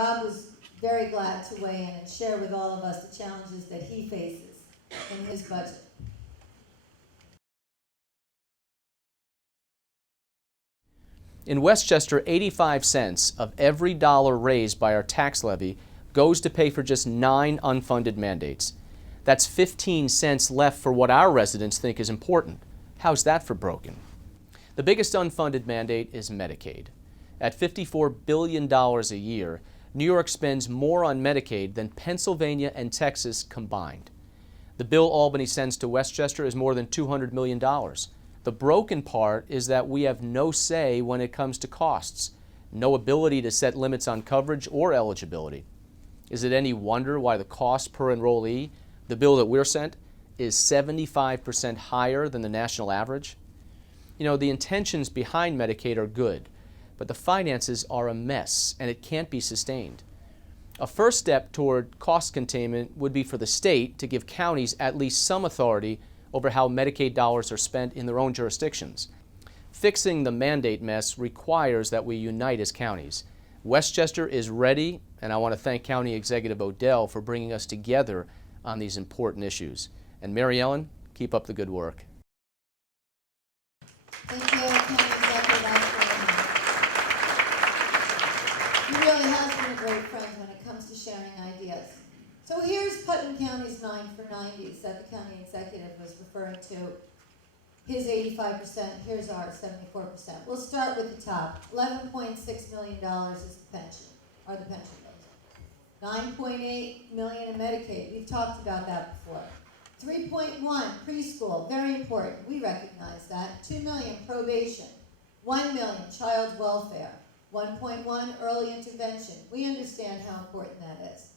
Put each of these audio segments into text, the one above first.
Rob was very glad to weigh in and share with all of us the challenges that he faces in his budget. In Westchester, 85 cents of every dollar raised by our tax levy goes to pay for just 9 unfunded mandates. That's 15 cents left for what our residents think is important. How's that for broken? The biggest unfunded mandate is Medicaid. At $54 billion a year, New York spends more on Medicaid than Pennsylvania and Texas combined. The bill Albany sends to Westchester is more than $200 million. The broken part is that we have no say when it comes to costs, no ability to set limits on coverage or eligibility. Is it any wonder why the cost per enrollee, the bill that we're sent, is 75% higher than the national average? You know, the intentions behind Medicaid are good, but the finances are a mess and it can't be sustained. A first step toward cost containment would be for the state to give counties at least some authority over how Medicaid dollars are spent in their own jurisdictions. Fixing the mandate mess requires that we unite as counties. Westchester is ready, and I want to thank County Executive Odell for bringing us together on these important issues. And Mary Ellen, keep up the good work. Thank you, County Executive Officer. He really has been a great friend when it comes to sharing ideas. So here's Putnam County's 9 for 90s that the county executive was referring to. His 85%, here's our 74%. We'll start with the top. $11.6 million is the pension, or the pension bills. $9.8 million in Medicaid, we've talked about that before. 3.1 preschool, very important, we recognize that. 2 million probation, 1 million child welfare, 1.1 early intervention. We understand how important that is.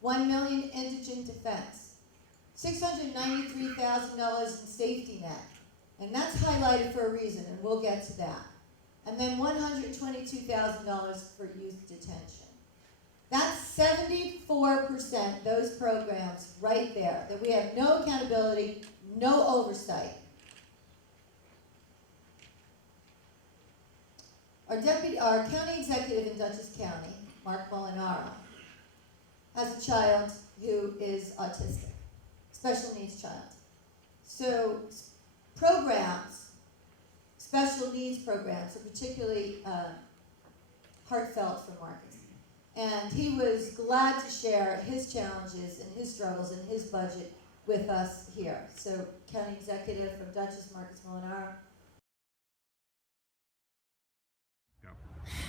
1 million indigent defense, $693,000 in safety net, and that's highlighted for a reason, and we'll get to that. And then $122,000 for youth detention. That's 74%, those programs right there, that we have no accountability, no oversight. Our county executive in Dutchess County, Mark Molinaro, has a child who is autistic, special needs child. So programs, special needs programs, are particularly heartfelt for Marcus. And he was glad to share his challenges and his struggles and his budget with us here. So County Executive from Dutchess, Marcus Molinaro.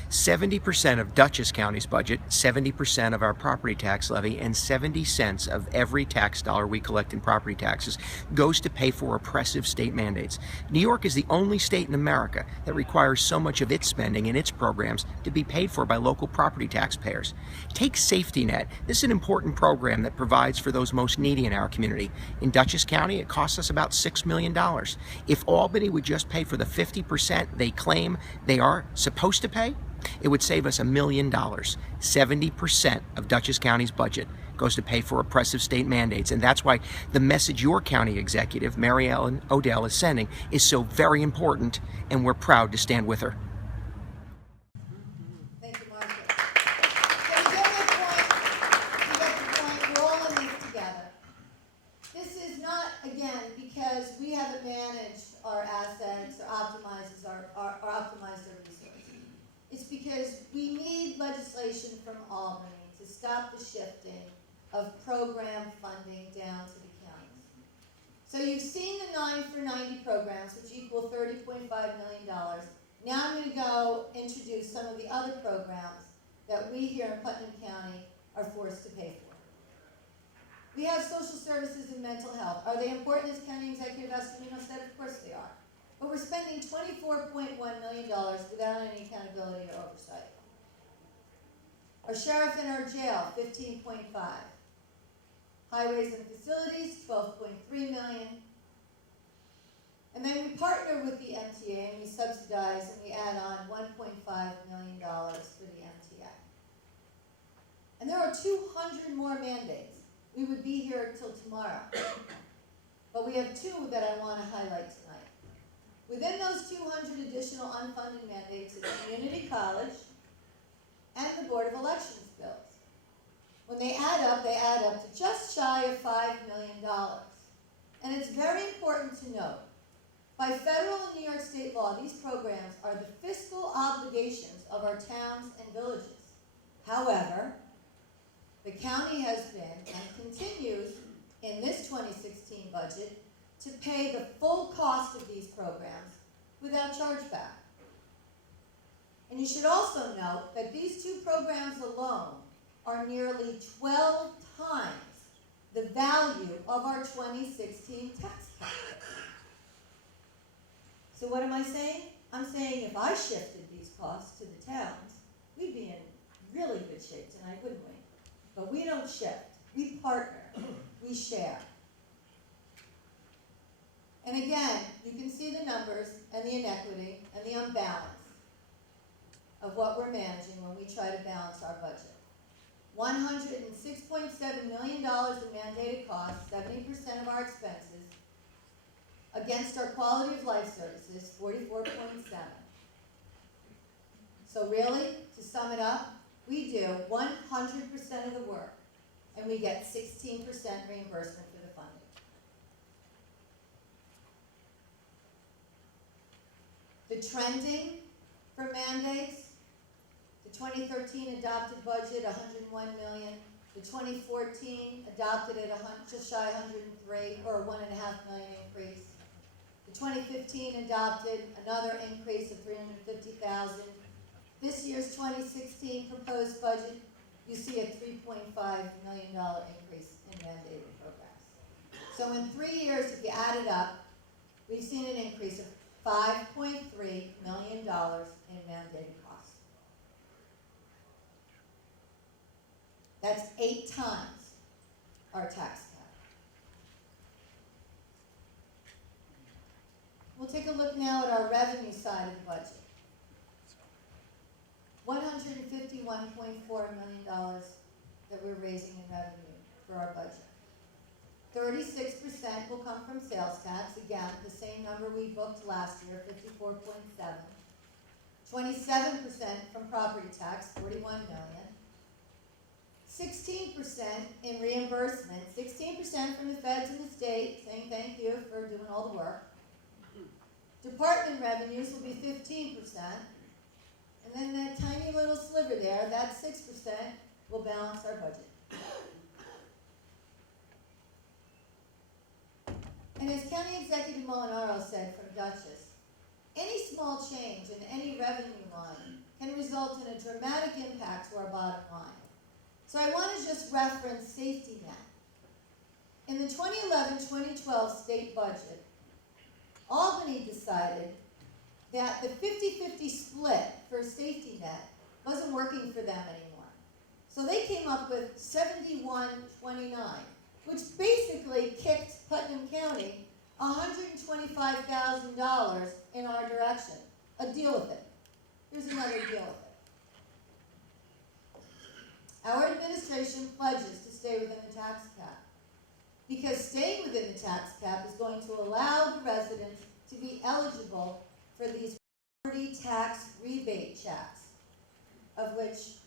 70% of Dutchess County's budget, 70% of our property tax levy, and 70 cents of every tax dollar we collect in property taxes goes to pay for oppressive state mandates. New York is the only state in America that requires so much of its spending and its programs to be paid for by local property taxpayers. Take Safety Net. This is an important program that provides for those most needy in our community. In Dutchess County, it costs us about $6 million. If Albany would just pay for the 50% they claim they are supposed to pay, it would save us $1 million. 70% of Dutchess County's budget goes to pay for oppressive state mandates, and that's why the message your county executive, Mary Ellen Odell, is sending is so very important, and we're proud to stand with her. Thank you, Marcus. So to get the point, we're all in this together. This is not, again, because we haven't managed our assets or optimized our resources. It's because we need legislation from Albany to stop the shifting of program funding down to the counties. So you've seen the 9 for 90 programs, which equal $30.5 million. Now I'm going to go introduce some of the other programs that we here in Putnam County are forced to pay for. We have social services and mental health. Are they important, as County Executive Estimino said? Of course they are. But we're spending $24.1 million without any accountability or oversight. Our sheriff and our jail, $15.5. Highways and facilities, $12.3 million. And then we partner with the MTA and we subsidize and we add on $1.5 million for the MTA. And there are 200 more mandates. We would be here till tomorrow. But we have 2 that I want to highlight tonight. Within those 200 additional unfunded mandates is community college and the Board of Elections bill. When they add up to just shy of $5 million. And it's very important to note, by federal and New York State law, these programs are the fiscal obligations of our towns and villages. However, the county has been and continues in this 2016 budget to pay the full cost of these programs without chargeback. And you should also note that these two programs alone are nearly 12 times the value of our 2016 tax cap. So what am I saying? I'm saying if I shifted these costs to the towns, we'd be in really good shape tonight, wouldn't we? But we don't shift. We partner. We share. And again, you can see the numbers and the inequity and the unbalance of what we're managing when we try to balance our budget. $106.7 million in mandated costs, 70% of our expenses, against our quality of life services, 44.7. So really, to sum it up, we do 100% of the work, and we get 16% reimbursement for the funding. The trending for mandates, the 2013 adopted budget, $101 million. The 2014 adopted at just shy of 103, or a $1.5 million increase. The 2015 adopted another increase of $350,000. This year's 2016 proposed budget, you see a $3.5 million increase in mandated programs. So in 3 years, if you add it up, we've seen an increase of $5.3 million in mandated costs. That's 8 times our tax cap. We'll take a look now at our revenue side of the budget. $151.4 million that we're raising in revenue for our budget. 36% will come from sales tax, again, the same number we booked last year, 54.7. 27% from property tax, 41 million. 16% in reimbursement, 16% from the feds and the state, saying thank you for doing all the work. Department revenues will be 15%. And then that tiny little sliver there, that 6%, will balance our budget. And as County Executive Molinaro said from Dutchess, any small change in any revenue line can result in a dramatic impact to our bottom line. So I want to just reference safety net. In the 2011-2012 state budget, Albany decided that the 50-50 split for safety net wasn't working for them anymore. So they came up with 71-29, which basically kicked Putnam County $125,000 in our direction. Deal with it. Here's another deal with it. Our administration pledges to stay within the tax cap, because staying within the tax cap is going to allow the residents to be eligible for these property tax rebate checks, of which